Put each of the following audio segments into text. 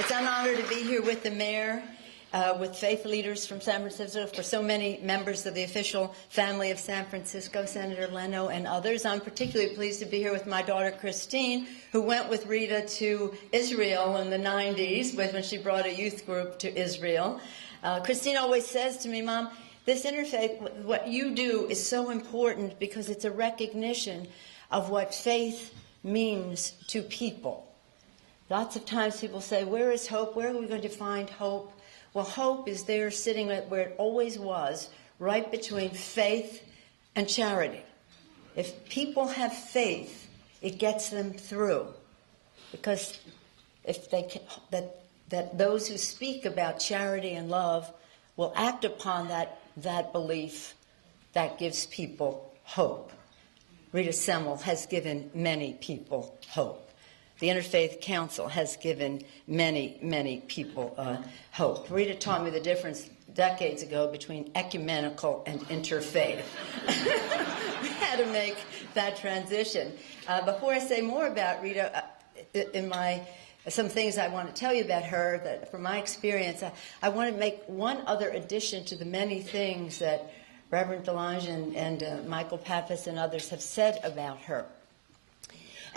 It's an honor to be here with the mayor, with faith leaders from San Francisco, for so many members of the official family of San Francisco, Senator Leno and others. I'm particularly pleased to be here with my daughter Christine, who went with Rita to Israel in the 90s when she brought a youth group to Israel. Christine always says to me, Mom, this interfaith, what you do is so important because it's a recognition of what faith means to people. Lots of times people say, where is hope? Where are we going to find hope? Well, hope is there sitting where it always was, right between faith and charity. If people have faith, it gets them through. Because if they that those who speak about charity and love will act upon that belief, that gives people hope. Rita Semel has given many people hope. The Interfaith Council has given many, many people hope. Rita taught me the difference decades ago between ecumenical and interfaith. We had to make that transition. Before I say more about Rita, some things I want to tell you about her, that from my experience, I want to make one other addition to the many things that Reverend DeLange and Michael Pappas and others have said about her.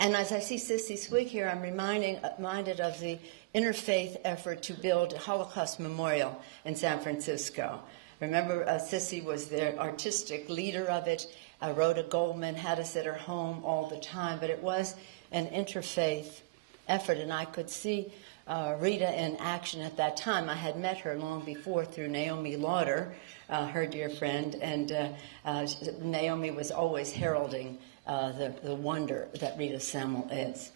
And as I see Sissy Swig here, I'm reminded of the interfaith effort to build a Holocaust memorial in San Francisco. Remember, Sissy was the artistic leader of it. Rhoda Goldman had us at her home all the time, but it was an interfaith effort, and I could see Rita in action at that time. I had met her long before through Naomi Lauder, her dear friend, and Naomi was always heralding the wonder that Rita Semel is.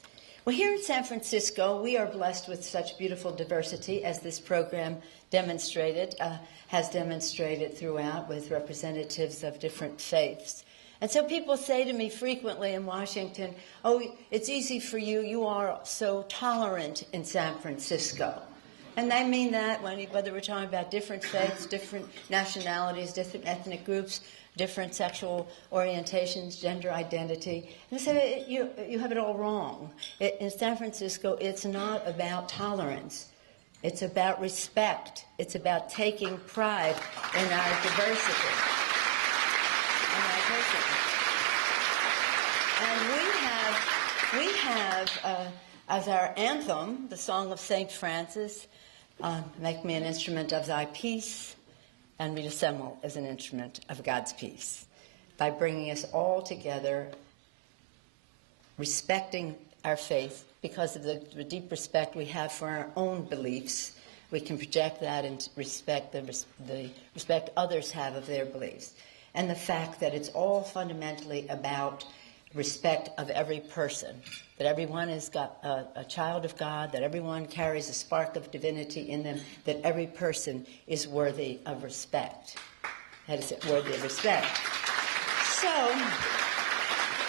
Well, here in San Francisco, we are blessed with such beautiful diversity, as this program has demonstrated throughout, with representatives of different faiths. And so people say to me frequently in Washington, oh, it's easy for you, you are so tolerant in San Francisco. And they mean that whether we're talking about different faiths, different nationalities, different ethnic groups, different sexual orientations, gender identity. And they say, you have it all wrong. In San Francisco, it's not about tolerance. It's about respect. It's about taking pride in our diversity. And we have as our anthem, the Song of St. Francis, make me an instrument of thy peace, and Rita Semel is an instrument of God's peace. By bringing us all together, respecting our faith, because of the deep respect we have for our own beliefs, we can project that and respect the respect others have of their beliefs. And the fact that it's all fundamentally about respect of every person, that everyone is a child of God, that everyone carries a spark of divinity in them, that every person is worthy of respect. That is, worthy of respect. So,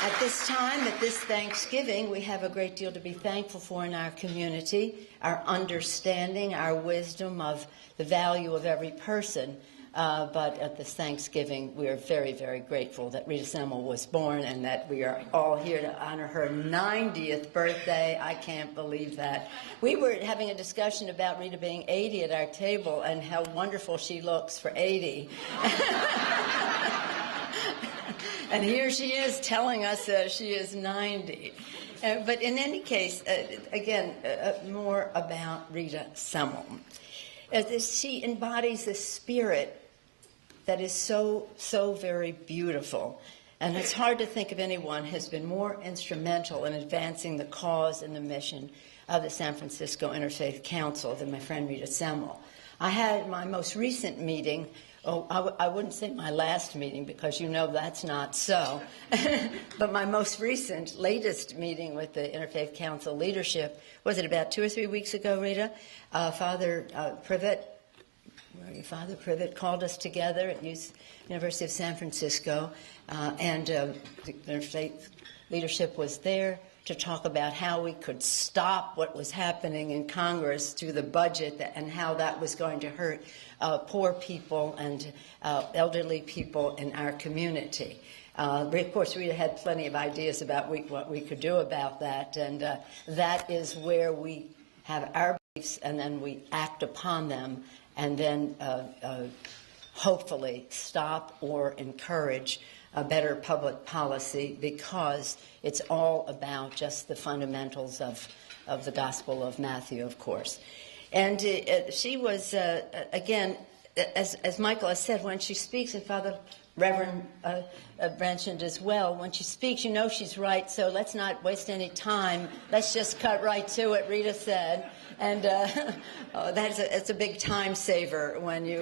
at this time, at this Thanksgiving, we have a great deal to be thankful for in our community, our understanding, our wisdom of the value of every person. But at this Thanksgiving, we are very, very grateful that Rita Semel was born and that we are all here to honor her 90th birthday. I can't believe that. We were having a discussion about Rita being 80 at our table and how wonderful she looks for 80. And here she is telling us she is 90. But in any case, again, more about Rita Semel. She embodies the spirit that is so, so very beautiful. And it's hard to think of anyone who has been more instrumental in advancing the cause and the mission of the San Francisco Interfaith Council than my friend Rita Semel. I had my most recent meeting, I wouldn't say my last meeting because you know that's not so, but my most recent, latest meeting with the Interfaith Council leadership, was it about 2 or 3 weeks ago, Rita? Father Privet called us together at University of San Francisco, and the Interfaith leadership was there to talk about how we could stop what was happening in Congress through the budget and how that was going to hurt poor people and elderly people in our community. Of course, Rita had plenty of ideas about what we could do about that, and that is where we have our and then we act upon them, and then hopefully stop or encourage a better public policy, because it's all about just the fundamentals of the Gospel of Matthew, of course. And she was, again, as Michael has said, when she speaks, and Father Reverend mentioned as well, when she speaks, you know she's right, so let's not waste any time. Let's just cut right to it, Rita said. And it's a big time saver when you...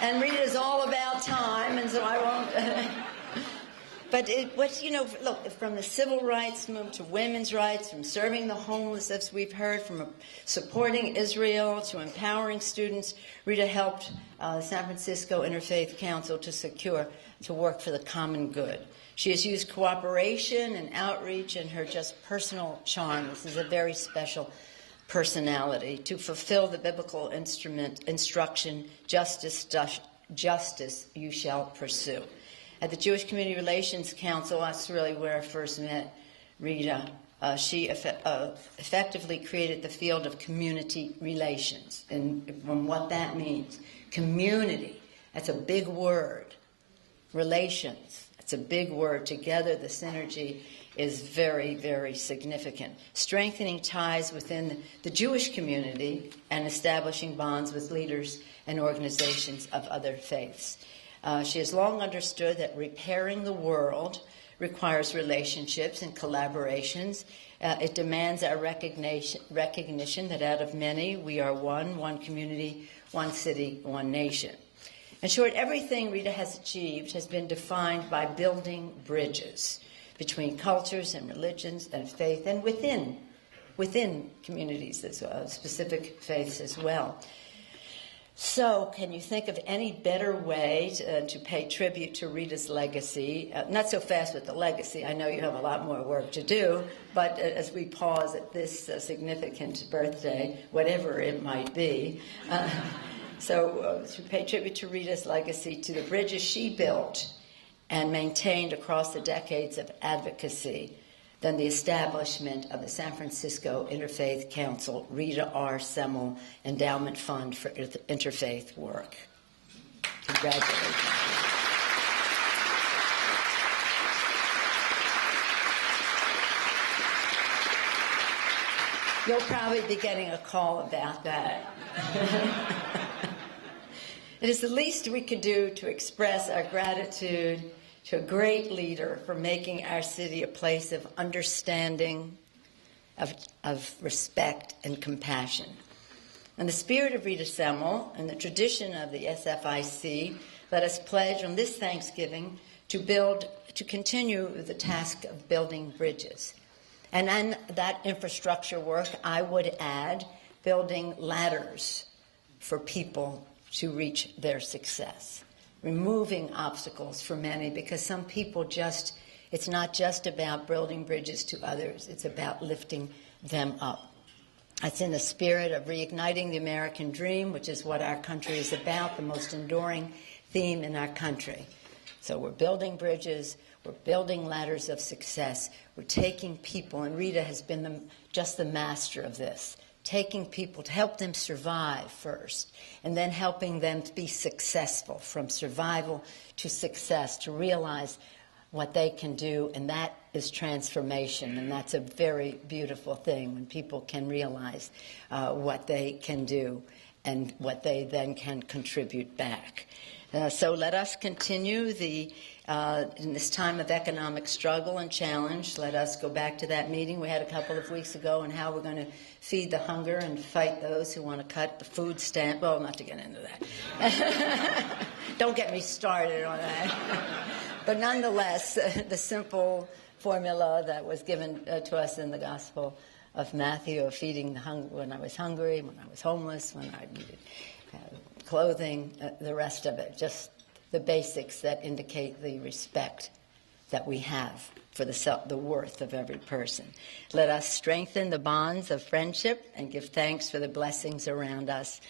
and Rita is all about time, and so I won't... But look, from the civil rights movement to women's rights, from serving the homeless, as we've heard, from supporting Israel to empowering students, Rita helped San Francisco Interfaith Council to work for the common good. She has used cooperation and outreach and her just personal charm. This is a very special personality to fulfill the biblical instruction, justice you shall pursue. At the Jewish Community Relations Council, that's really where I first met Rita. She effectively created the field of community relations, and from what that means. Community, that's a big word. Relations, that's a big word. Together, the synergy is very, very significant. Strengthening ties within the Jewish community and establishing bonds with leaders and organizations of other faiths. She has long understood that repairing the world requires relationships and collaborations. It demands our recognition that out of many, we are one community, one city, one nation. In short, everything Rita has achieved has been defined by building bridges between cultures and religions and faith, and within communities, specific faiths as well. So, can you think of any better way to pay tribute to Rita's legacy? Not so fast with the legacy. I know you have a lot more work to do, but as we pause at this significant birthday, whatever it might be, to pay tribute to Rita's legacy, to the bridges she built and maintained across the decades of advocacy, then the establishment of the San Francisco Interfaith Council, Rita R. Semel Endowment Fund for Interfaith Work. Congratulations. You'll probably be getting a call about that. It is the least we could do to express our gratitude to a great leader for making our city a place of understanding, of respect and compassion. In the spirit of Rita Semel and the tradition of the SFIC, let us pledge on this Thanksgiving to continue the task of building bridges. And in that infrastructure work, I would add building ladders for people to reach their success. Removing obstacles for many, because some people it's not just about building bridges to others, it's about lifting them up. It's in the spirit of reigniting the American dream, which is what our country is about, the most enduring theme in our country. So we're building bridges, we're building ladders of success, we're taking people, and Rita has been just the master of this, taking people to help them survive first, and then helping them to be successful, from survival to success, to realize what they can do, and that is transformation, and that's a very beautiful thing when people can realize what they can do and what they then can contribute back. So let us continue in this time of economic struggle and challenge. Let us go back to that meeting we had a couple of weeks ago on how we're going to feed the hunger and fight those who want to cut the food stamp. Well, not to get into that. Don't get me started on that. But nonetheless, the simple formula that was given to us in the Gospel of Matthew of feeding the when I was hungry, when I was homeless, when I needed clothing, the rest of it, just the basics that indicate the respect that we have for the worth of every person. Let us strengthen the bonds of friendship and give thanks for the blessings around us.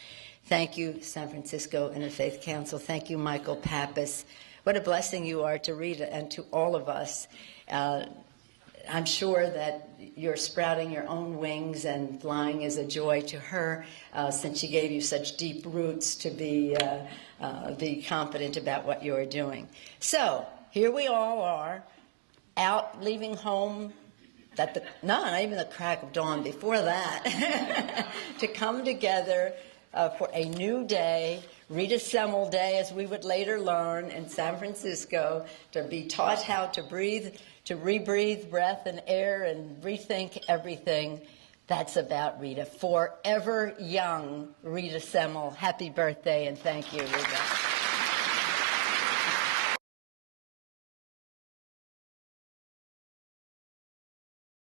Thank you, San Francisco Interfaith Council. Thank you, Michael Pappas. What a blessing you are to Rita and to all of us. I'm sure that you're sprouting your own wings, and flying is a joy to her, since she gave you such deep roots to be confident about what you're doing. So here we all are, out leaving home, not even the crack of dawn, before that, to come together for a new day, Rita Semel Day, as we would later learn in San Francisco, to be taught how to breathe, to rebreathe breath and air and rethink everything. That's about Rita. Forever young Rita Semel. Happy birthday, and thank you, Rita.